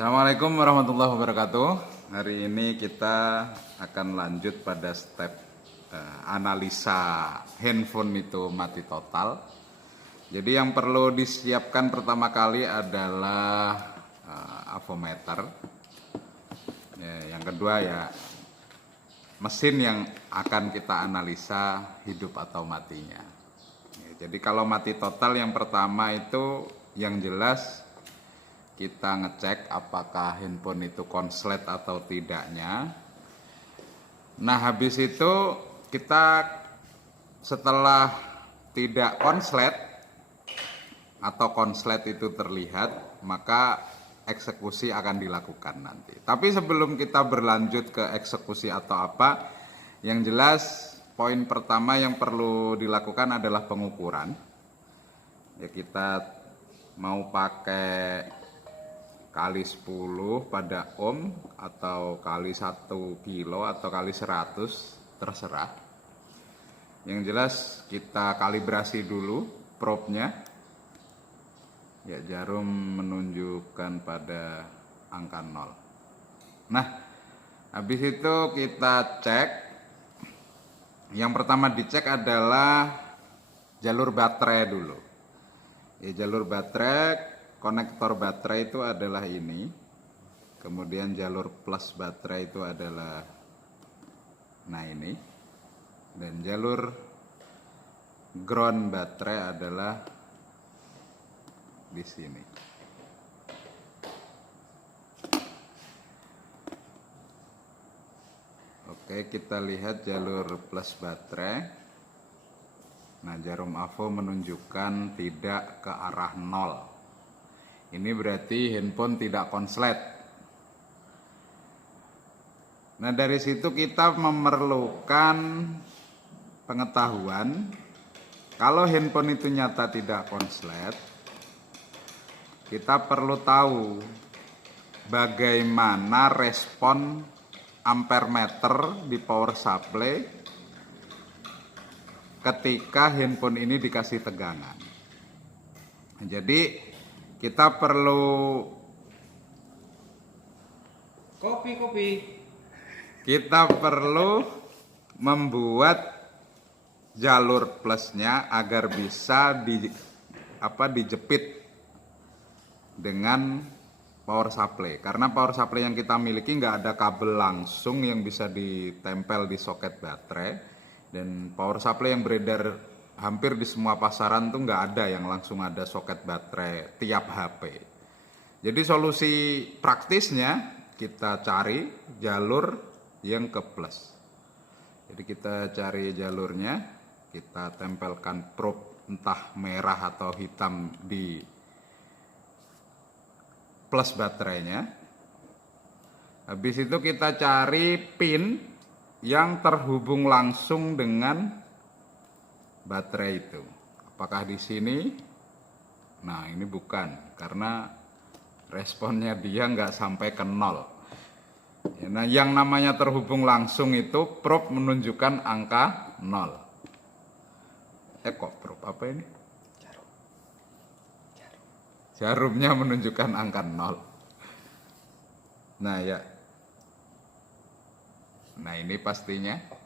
Assalamualaikum warahmatullahi wabarakatuh. Hari ini kita akan lanjut pada step analisa handphone itu mati total. Jadi yang perlu disiapkan pertama kali adalah avometer. Ya, yang kedua ya mesin yang akan kita analisa hidup atau matinya. Ya, jadi kalau mati total yang pertama itu yang jelas kita ngecek apakah handphone itu konslet atau tidaknya. Nah habis itu kita setelah tidak konslet atau konslet itu terlihat, maka eksekusi akan dilakukan nanti. Tapi sebelum kita berlanjut ke eksekusi atau apa, yang jelas poin pertama yang perlu dilakukan adalah pengukuran. Ya kita mau pakai kali 10 pada ohm atau kali 1 kilo atau kali 100 terserah. Yang jelas kita kalibrasi dulu probe-nya. Ya jarum menunjukkan pada angka 0. Nah habis itu kita cek. Yang pertama dicek adalah jalur baterai dulu. Ya jalur baterai, konektor baterai itu adalah ini, kemudian jalur plus baterai itu adalah nah ini, dan jalur ground baterai adalah di sini. Oke, kita lihat jalur plus baterai. Nah jarum avo menunjukkan tidak ke arah 0. Ini berarti handphone tidak konslet. Nah dari situ kita memerlukan pengetahuan kalau handphone itu nyata tidak konslet, kita perlu tahu bagaimana respon ampere meter di power supply ketika handphone ini dikasih tegangan. Jadi kita perlu kita perlu membuat jalur plusnya agar bisa dijepit dengan power supply. Karena power supply yang kita miliki nggak ada kabel langsung yang bisa ditempel di soket baterai, dan power supply yang beredar hampir di semua pasaran tuh nggak ada yang langsung ada soket baterai tiap HP. Jadi solusi praktisnya kita cari jalur yang ke plus. Jadi kita cari jalurnya, kita tempelkan probe entah merah atau hitam di plus baterainya. Habis itu kita cari pin yang terhubung langsung dengan baterai itu. Apakah di sini? Nah ini bukan, karena responnya dia nggak sampai ke 0. Ya, nah yang namanya terhubung langsung itu probe menunjukkan angka 0. Kok probe apa ini? Jarumnya menunjukkan angka 0. Nah ya. Nah ini pastinya.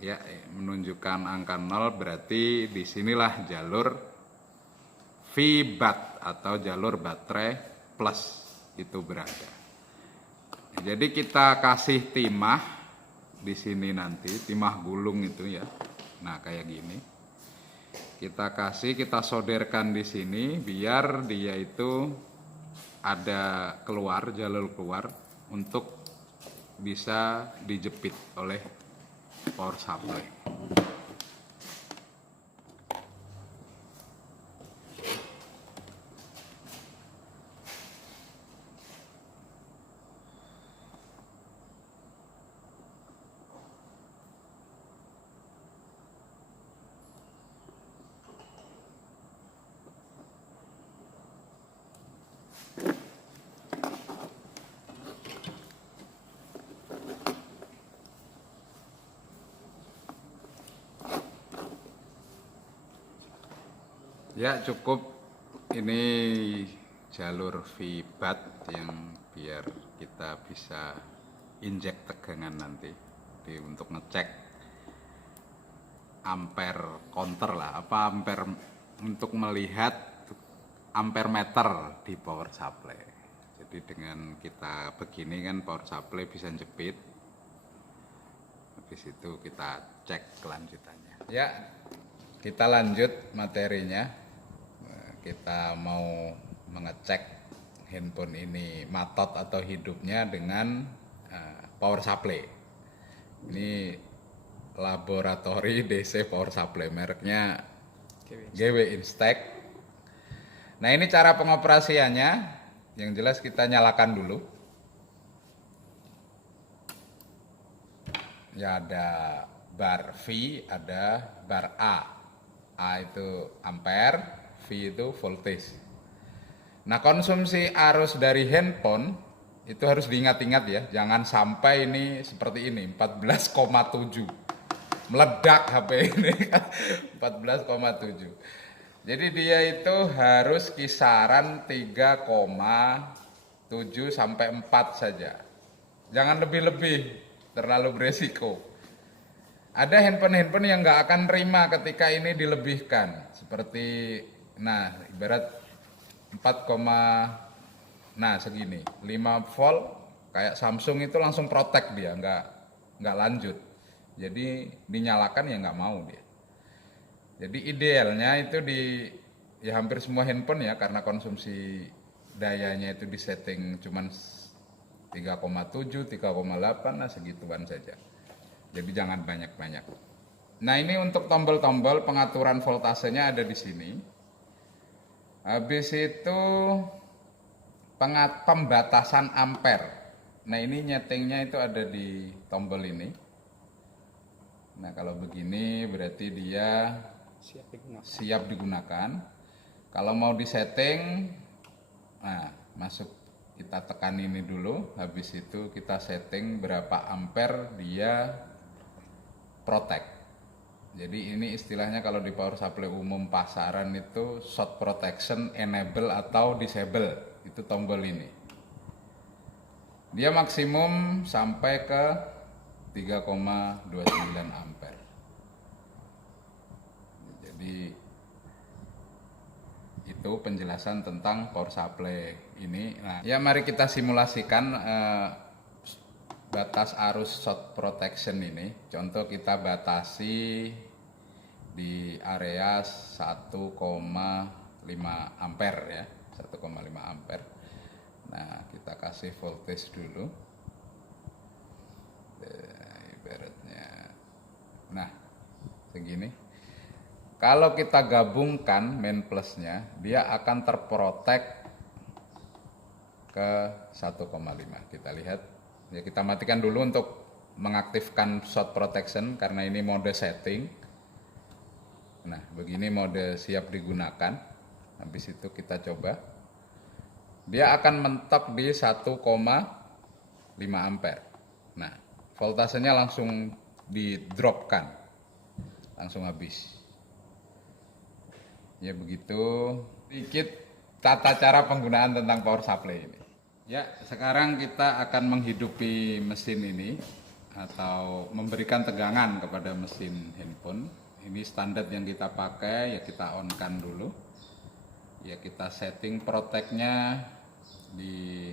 Ya, menunjukkan angka 0 berarti disinilah jalur VBAT atau jalur baterai plus itu berada. Jadi kita kasih timah di sini nanti, timah gulung itu ya. Nah, kayak gini. Kita kasih, kita solderkan di sini biar dia itu ada keluar, jalur keluar untuk bisa dijepit oleh power supply. Ya cukup, ini jalur VBAT yang biar kita bisa injek tegangan nanti untuk ngecek ampere counter lah, apa ampere, untuk melihat ampere meter di power supply. Jadi dengan kita begini kan power supply bisa jepit, habis itu kita cek kelanjutannya. Ya, kita lanjut materinya. Kita mau mengecek handphone ini matot atau hidupnya dengan power supply. Ini laboratori DC power supply, mereknya GW Instek. Nah, ini cara pengoperasiannya. Yang jelas kita nyalakan dulu. Ya, ada bar V, ada bar A. A itu ampere, V itu voltage. Nah, konsumsi arus dari handphone itu harus diingat-ingat ya, jangan sampai ini seperti ini, 14,7. Meledak HP ini 14,7. Jadi dia itu harus kisaran 3,7 sampai 4 saja. Jangan lebih-lebih, terlalu beresiko. Ada handphone yang nggak akan terima ketika ini dilebihkan. Seperti, nah ibarat 4, nah segini, 5 volt, kayak Samsung itu langsung protect dia, nggak lanjut. Jadi dinyalakan ya nggak mau dia. Jadi idealnya itu ya hampir semua handphone ya, karena konsumsi dayanya itu disetting cuman 3,7, 3,8, nah segituan saja. Jadi jangan banyak-banyak. Nah, ini untuk tombol-tombol pengaturan voltasenya ada di sini. Habis itu pembatasan ampere. Nah, ini nyetingnya itu ada di tombol ini. Nah, kalau begini berarti dia siap digunakan. Kalau mau disetting, nah masuk, kita tekan ini dulu, habis itu kita setting berapa ampere dia protect. Jadi ini istilahnya kalau di power supply umum pasaran itu short protection enable atau disable, itu tombol ini. Dia maksimum sampai ke 3,29 ampere. Jadi itu penjelasan tentang power supply ini. Nah, ya mari kita simulasikan batas arus short protection ini. Contoh kita batasi di area 1,5 ampere ya, 1,5 ampere. Nah, kita kasih voltage dulu. Ibaratnya, nah segini. Kalau kita gabungkan main plusnya, dia akan terprotek ke 1,5. Kita lihat. Ya, kita matikan dulu untuk mengaktifkan short protection karena ini mode setting. Nah, begini mode siap digunakan. Habis itu kita coba. Dia akan mentok di 1,5 ampere. Nah, voltasenya langsung didropkan. Langsung habis. Ya begitu sedikit tata cara penggunaan tentang power supply ini. Ya, sekarang kita akan menghidupi mesin ini atau memberikan tegangan kepada mesin handphone. Ini standar yang kita pakai, ya kita on-kan dulu. Ya kita setting protect-nya di,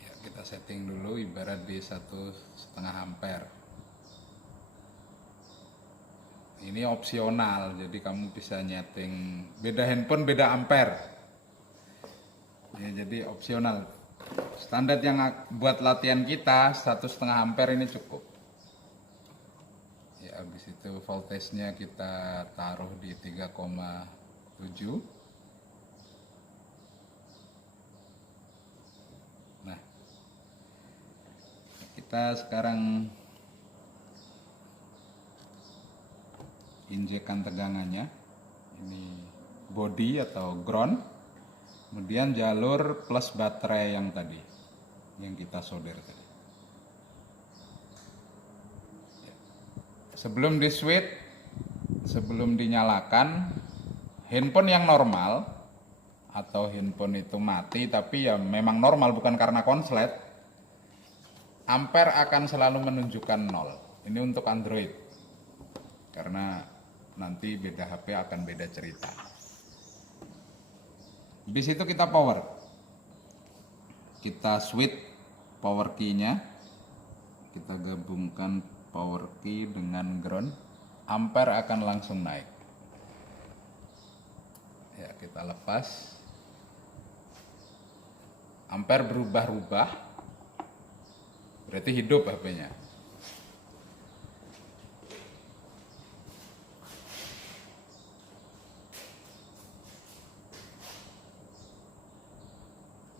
ya kita setting dulu ibarat di 1,5 ampere. Ini opsional, jadi kamu bisa nyeting beda handphone beda ampere. Ya, jadi opsional. Standar yang buat latihan kita 1,5 ampere ini cukup. Ya, habis itu voltage-nya kita taruh di 3,7. Nah, kita sekarang injekkan tegangannya. Ini body atau ground. Kemudian jalur plus baterai yang tadi, yang kita solder tadi. Sebelum di switch, sebelum dinyalakan, handphone yang normal atau handphone itu mati tapi ya memang normal bukan karena konslet, ampere akan selalu menunjukkan 0. Ini untuk Android, karena nanti beda HP akan beda cerita. Di situ kita power, kita switch power key-nya, kita gabungkan power key dengan ground, ampere akan langsung naik. Ya, kita lepas, ampere berubah-ubah, berarti hidup HP-nya.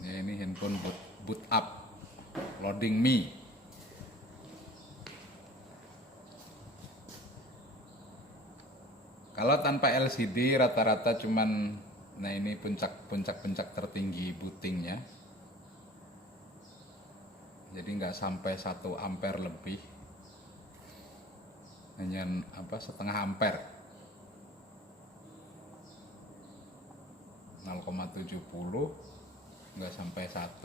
Ya, ini handphone boot up, loading me. Kalau tanpa LCD rata-rata cuman, nah ini puncak tertinggi bootingnya, jadi nggak sampai 1 ampere lebih, hanya setengah ampere, 0,70, nggak sampai 1.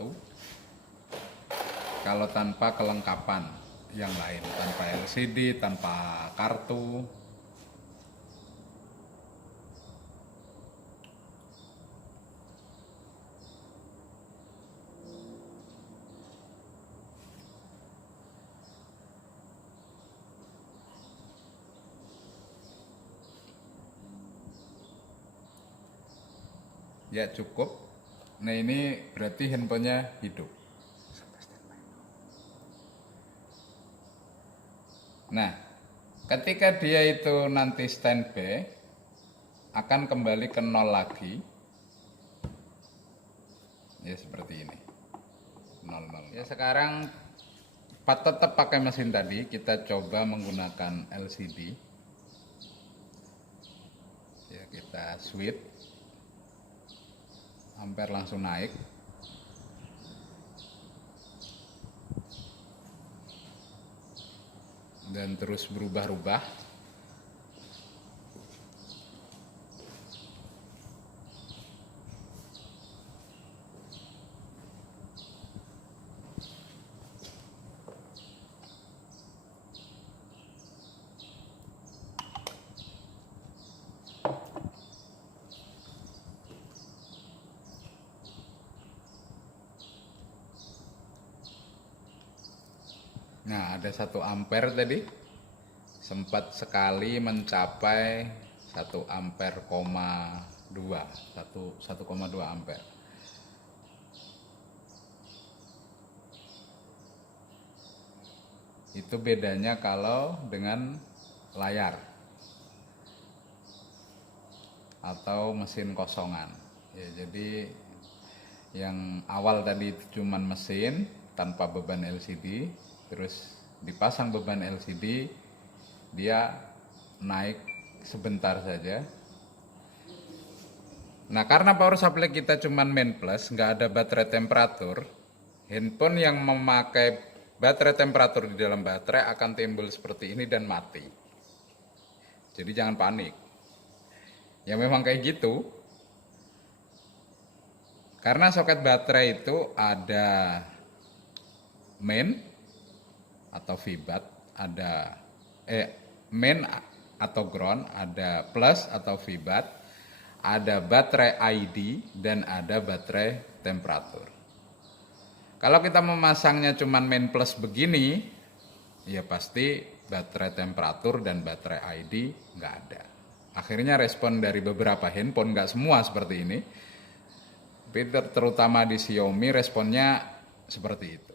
Kalau tanpa kelengkapan yang lain, tanpa LCD, tanpa kartu. Ya cukup. Nah ini berarti handphonenya hidup. Nah ketika dia itu nanti standby, akan kembali ke 0 lagi. Ya seperti ini, 0. Ya sekarang tetap pakai mesin tadi, kita coba menggunakan LCD. Ya kita switch, ampere langsung naik. Dan terus berubah-ubah. Nah, ada 1 ampere tadi, sempat sekali mencapai 1 ampere, 1,2 ampere. Itu bedanya kalau dengan layar atau mesin kosongan. Ya, jadi yang awal tadi itu cuman mesin tanpa beban LCD, terus dipasang beban LCD, dia naik sebentar saja. Nah karena power supply kita cuman main plus, nggak ada baterai temperatur, handphone yang memakai baterai temperatur di dalam baterai akan timbul seperti ini dan mati. Jadi jangan panik. Ya memang kayak gitu. Karena soket baterai itu ada main atau VBAT, ada main atau ground, ada plus atau VBAT, ada baterai ID, dan ada baterai temperatur. Kalau kita memasangnya cuman main plus begini, ya pasti baterai temperatur dan baterai ID nggak ada. Akhirnya respon dari beberapa handphone, nggak semua seperti ini, terutama di Xiaomi responnya seperti itu.